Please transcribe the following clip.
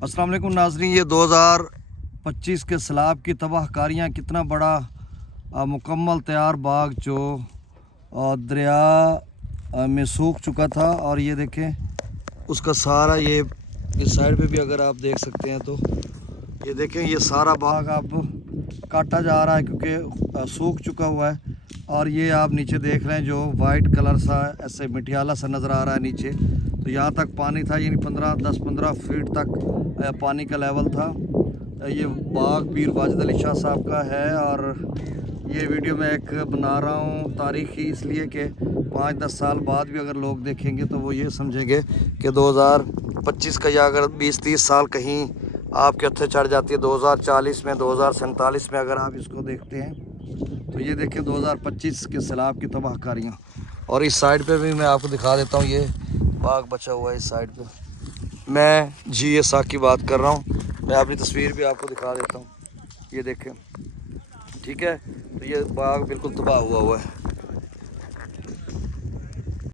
अस्सलाम वालेकुम नाज़रीन, ये 2025 के सैलाब की तबाहकारियाँ, कितना बड़ा मुकम्मल तैयार बाग जो दरिया में सूख चुका था। और ये देखें उसका सारा ये इस साइड पे भी अगर आप देख सकते हैं तो ये देखें ये सारा बाग अब काटा जा रहा है क्योंकि सूख चुका हुआ है। और ये आप नीचे देख रहे हैं जो वाइट कलर सा ऐसे मिटियाला सा नज़र आ रहा है नीचे, तो यहाँ तक पानी था, यानी 10-15 फीट तक पानी का लेवल था। ये बाग पीर वाजिद अली शाह साहब का है और ये वीडियो मैं एक बना रहा हूँ तारीख़ी इसलिए कि 5-10 साल बाद भी अगर लोग देखेंगे तो वो ये समझेंगे कि 2025 का या अगर 20-30 साल कहीं आपके हत्थे चढ़ जाती है 2040 में 2047 में अगर आप इसको देखते हैं तो ये देखें 2025 के सैलाब की तबाहकारियाँ। और इस साइड पे भी मैं आपको दिखा देता हूँ, ये बाग बचा हुआ है इस साइड पे। मैं जी साग की बात कर रहा हूँ, मैं अपनी तस्वीर भी आपको दिखा देता हूँ, ये देखें, ठीक है। तो ये बाग बिल्कुल तबाह हुआ है।